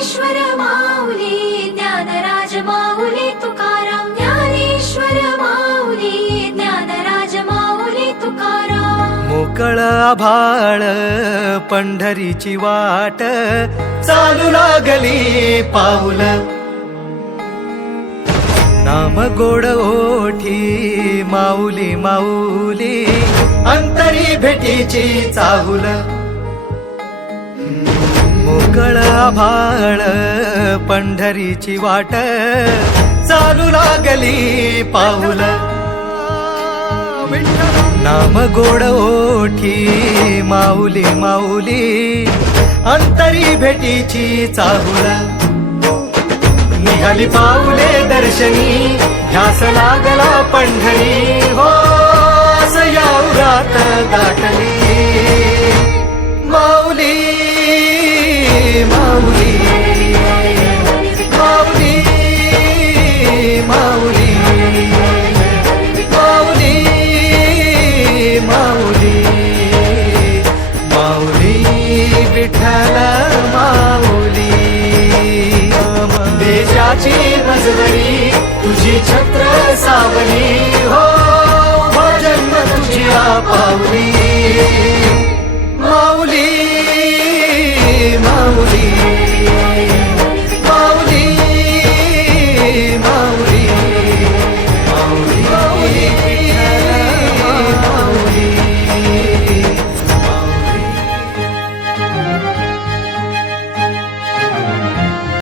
ज्ञानेश्वर माऊली ज्ञानराज माऊली तुकाराम ज्ञानेश्वर माऊली ज्ञानराज माऊली तुकाराम मोकळ आभाळ पंढरीची वाट चालू लागली पाऊल नाम गोड ओठी माऊली माऊली अंतरी भेटीची चाहुल मोकळ आभाळ पंढरीची वाट चालू लागली पाऊल नाम गोड ओठी माऊली माऊली अंतरी भेटीची चाहुल निघाली पाऊले दर्शनी ध्यास लागला पंढरी हो सयावरात दाटली माऊली माऊली माऊली माऊली माऊली माऊली माऊली विठ्ठल माऊली देशाची मजवरी तुझी छत्र सावली हो जन्म तुझी पाऊली